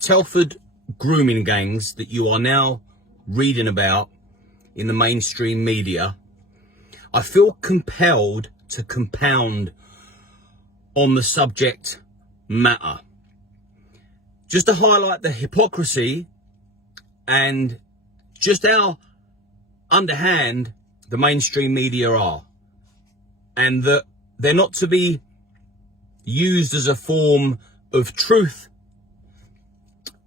Telford grooming gangs that you are now reading about in the mainstream media, I feel compelled to compound on the subject matter, just to highlight the hypocrisy and just how underhand the mainstream media are, and that they're not to be used as a form of truth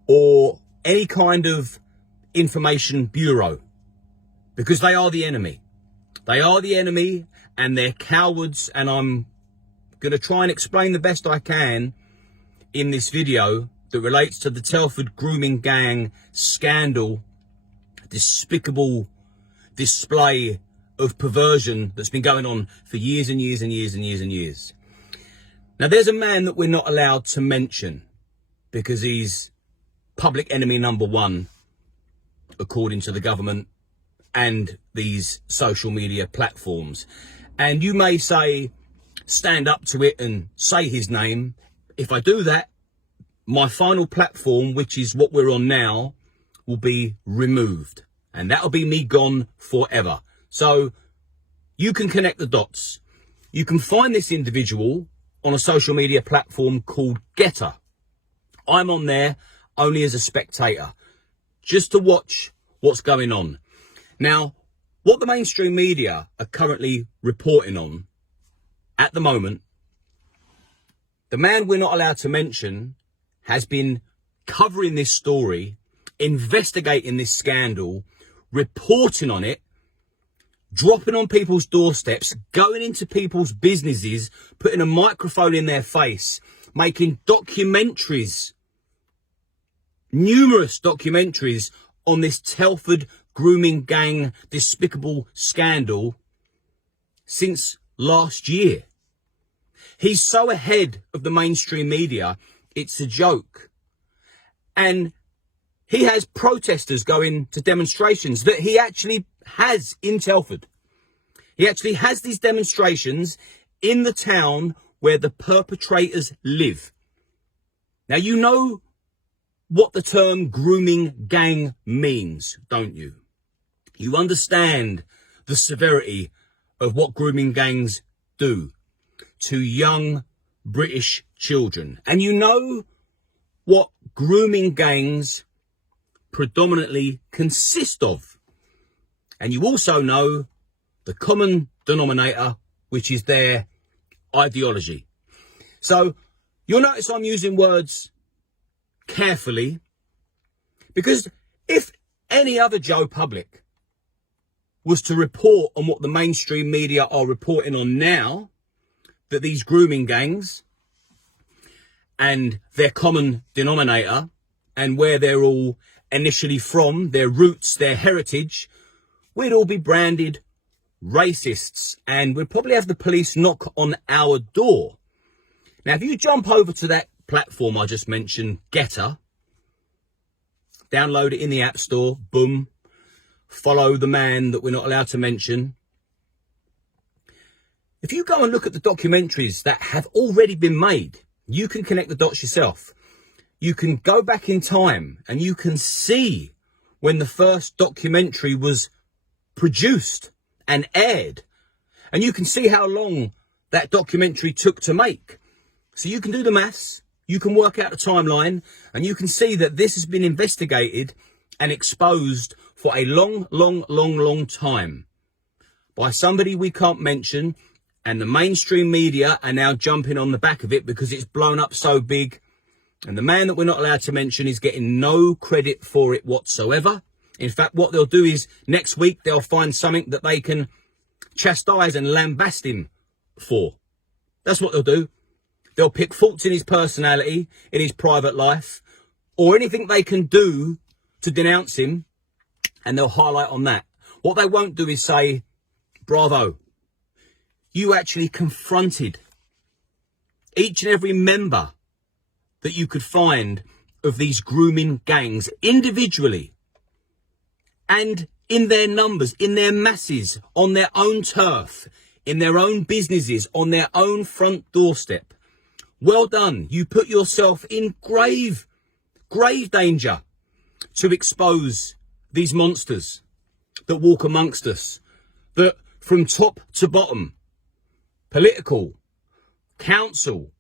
or any kind of information bureau, because they are the enemy. They are the enemy and they're cowards, and I'm going to try and explain the best I can in this video that relates to the Telford grooming gang scandal, despicable display of perversion that's been going on for years and years and years and years and years. Now, there's a man that we're not allowed to mention because he's public enemy number one, according to the government and these social media platforms. And you may say, stand up to it and say his name. If I do that, my final platform, which is what we're on now, will be removed. And that'll be me gone forever. So you can connect the dots. You can find this individual on a social media platform called Getter. I'm on there only as a spectator, just to watch what's going on. Now, what the mainstream media are currently reporting on at the moment, the man we're not allowed to mention has been covering this story, investigating this scandal, reporting on it, dropping on people's doorsteps, going into people's businesses, putting a microphone in their face, making documentaries, numerous documentaries on this Telford grooming gang despicable scandal since last year. He's so ahead of the mainstream media, it's a joke. And he has protesters going to demonstrations that he actually has in Telford. He actually has these demonstrations in the town where the perpetrators live. Now, you know what the term grooming gang means, don't you? You understand the severity of what grooming gangs do to young British children. And you know what grooming gangs predominantly consist of. And you also know the common denominator, which is their ideology. So you'll notice I'm using words carefully, because if any other Joe Public was to report on what the mainstream media are reporting on now, that these grooming gangs and their common denominator and where they're all initially from, their roots, their heritage, we'd all be branded racists, and we'd probably have the police knock on our door. Now, if you jump over to that platform I just mentioned, Getter, download it in the App Store, boom, follow the man that we're not allowed to mention. If you go and look at the documentaries that have already been made, you can connect the dots yourself. You can go back in time and you can see when the first documentary was produced and aired. And you can see how long that documentary took to make. So you can do the maths, you can work out the timeline, and you can see that this has been investigated and exposed for a long time by somebody we can't mention. And the mainstream media are now jumping on the back of it because it's blown up so big. And the man that we're not allowed to mention is getting no credit for it whatsoever. In fact, what they'll do is next week they'll find something that they can chastise and lambast him for. That's what they'll do. They'll pick faults in his personality, in his private life, or anything they can do to denounce him, and they'll highlight on that. What they won't do is say, bravo, you actually confronted each and every member that you could find of these grooming gangs individually and in their numbers, in their masses, on their own turf, in their own businesses, on their own front doorstep. Well done. You put yourself in grave grave danger to expose these monsters that walk amongst us, that from top to bottom, political, council,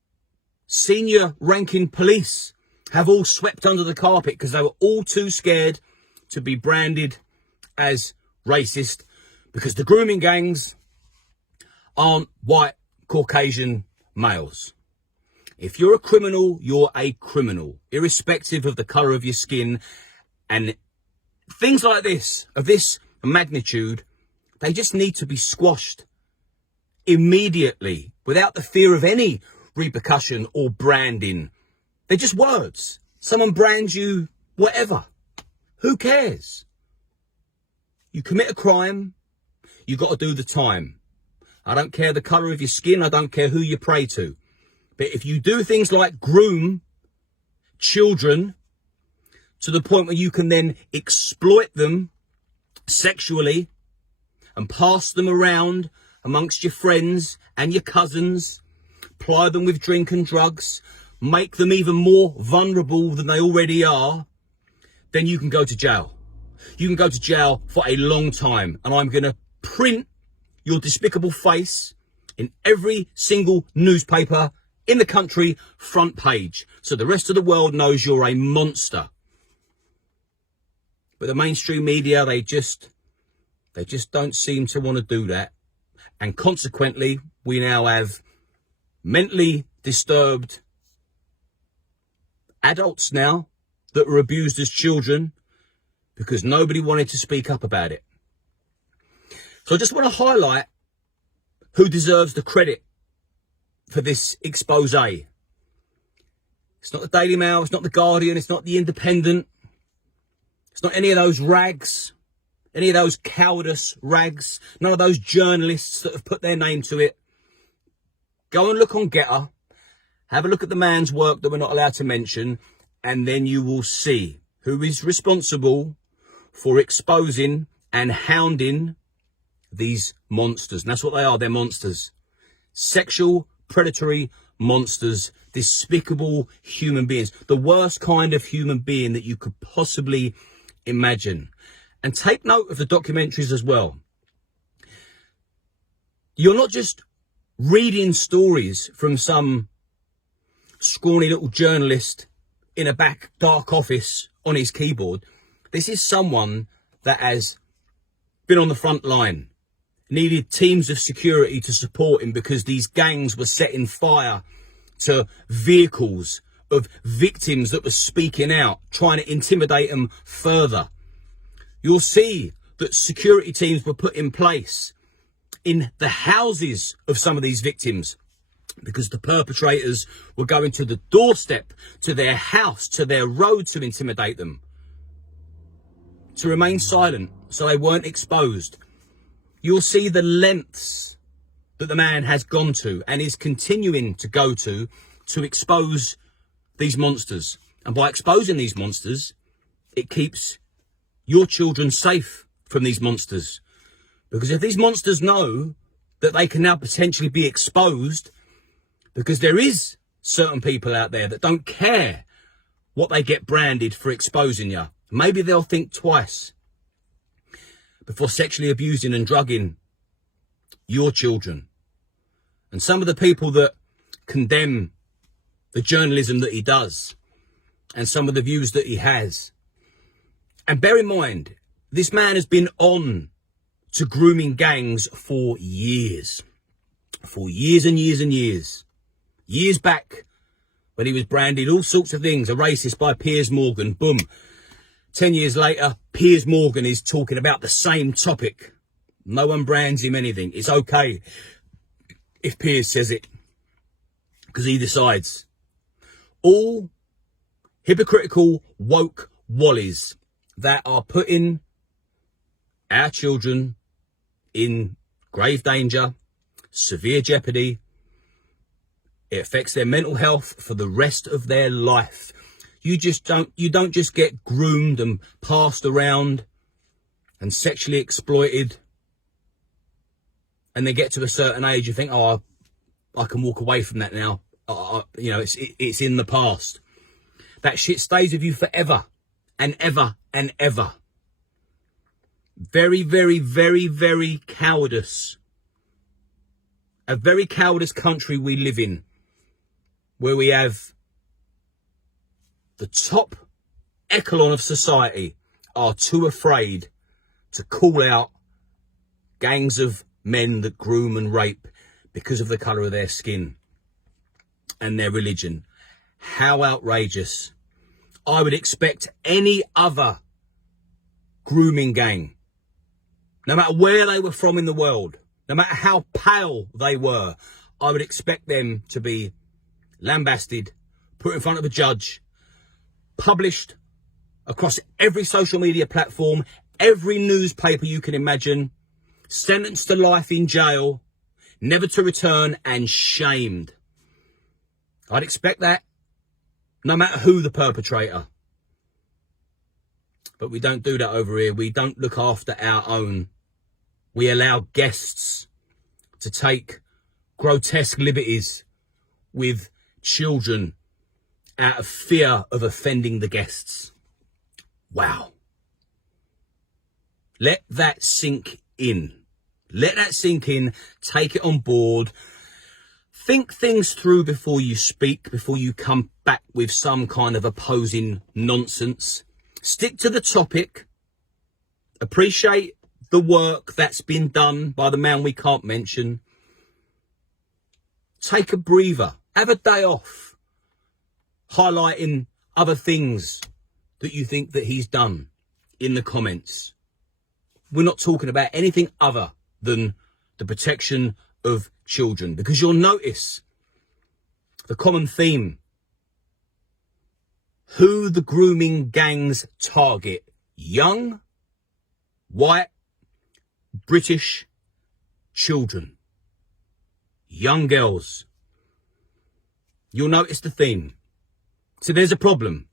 senior ranking police have all swept under the carpet because they were all too scared to be branded as racist, because the grooming gangs aren't white Caucasian males. If you're a criminal, you're a criminal, irrespective of the colour of your skin. And things like this, of this magnitude, they just need to be squashed immediately without the fear of any repercussion or branding. They're just words. Someone brands you whatever. Who cares? You commit a crime, you got to do the time. I don't care the colour of your skin, I don't care who you pray to. But if you do things like groom children to the point where you can then exploit them sexually and pass them around amongst your friends and your cousins, ply them with drink and drugs, make them even more vulnerable than they already are, then you can go to jail. You can go to jail for a long time. And I'm going to print your despicable face in every single newspaper in the country, front page, so the rest of the world knows you're a monster. But the mainstream media, they just don't seem to want to do that. And consequently, we now have mentally disturbed adults now that were abused as children because nobody wanted to speak up about it. So I just want to highlight who deserves the credit for this expose. It's not the Daily Mail, it's not the Guardian, it's not the Independent, it's not any of those rags, any of those cowardice rags, none of those journalists that have put their name to it. Go and look on Getter, have a look at the man's work that we're not allowed to mention, and then you will see who is responsible for exposing and hounding these monsters. And that's what they are, they're monsters. Sexual, predatory monsters, despicable human beings. The worst kind of human being that you could possibly imagine. And take note of the documentaries as well. You're not just reading stories from some scrawny little journalist in a back dark office on his keyboard. This is someone that has been on the front line, needed teams of security to support him because these gangs were setting fire to vehicles of victims that were speaking out, trying to intimidate them further. You'll see that security teams were put in place in the houses of some of these victims because the perpetrators were going to the doorstep, to their house, to their road to intimidate them, to remain silent so they weren't exposed. You'll see the lengths that the man has gone to and is continuing to go to expose these monsters. And by exposing these monsters, it keeps your children safe from these monsters. Because if these monsters know that they can now potentially be exposed, because there is certain people out there that don't care what they get branded for exposing you, maybe they'll think twice before sexually abusing and drugging your children. And some of the people that condemn the journalism that he does and some of the views that he has. And bear in mind, this man has been on to grooming gangs for years. For years and years and years. Years back, when he was branded all sorts of things, a racist by Piers Morgan, boom. 10 years later, Piers Morgan is talking about the same topic. No one brands him anything. It's okay if Piers says it, because he decides. All hypocritical woke wallies that are putting our children in grave danger, severe jeopardy. It affects their mental health for the rest of their life. You don't just get groomed and passed around and sexually exploited and then get to a certain age, you think, I can walk away from that now. It's in the past. That shit stays with you forever and ever and ever. Very, very, very, very cowardice. A very cowardice country we live in, where we have the top echelon of society are too afraid to call out gangs of men that groom and rape because of the colour of their skin and their religion. How outrageous. I would expect any other grooming gang, no matter where they were from in the world, no matter how pale they were, I would expect them to be lambasted, put in front of a judge, published across every social media platform, every newspaper you can imagine, sentenced to life in jail, never to return, and shamed. I'd expect that, no matter who the perpetrator. But we don't do that over here. We don't look after our own. We allow guests to take grotesque liberties with children out of fear of offending the guests. Wow. Let that sink in. Let that sink in. Take it on board. Think things through before you speak, before you come back with some kind of opposing nonsense. Stick to the topic. Appreciate the work that's been done by the man we can't mention. Take a breather. Have a day off. Highlighting other things that you think that he's done in the comments. We're not talking about anything other than the protection of children, because you'll notice the common theme. Who the grooming gangs target: young, white, British children, young girls. You'll notice the theme. So there's a problem.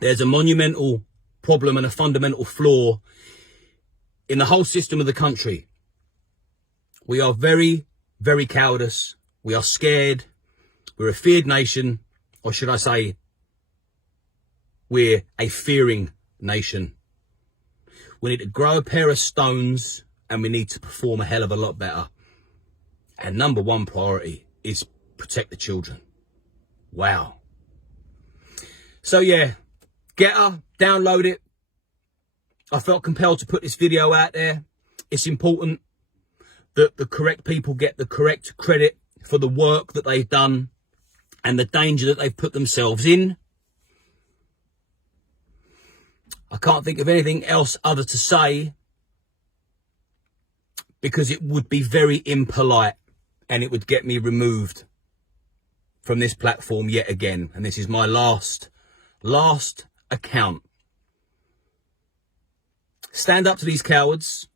There's a monumental problem and a fundamental flaw in the whole system of the country. We are very, very cowardice. We are scared. We're a feared nation, or should I say, we're a fearing nation. We need to grow a pair of stones, and we need to perform a hell of a lot better. And number one priority is protect the children. Wow. So yeah, get her, download it. I felt compelled to put this video out there. It's important that the correct people get the correct credit for the work that they've done and the danger that they've put themselves in. I can't think of anything else other to say, because it would be very impolite and it would get me removed from this platform yet again. And this is my last account. Stand up to these cowards.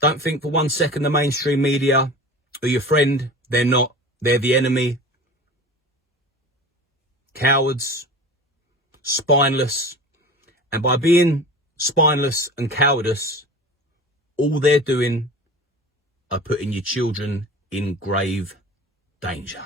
Don't think for 1 second the mainstream media are your friend. They're not. They're the enemy. Cowards. Spineless. And by being spineless and cowardice, all they're doing are putting your children in grave danger.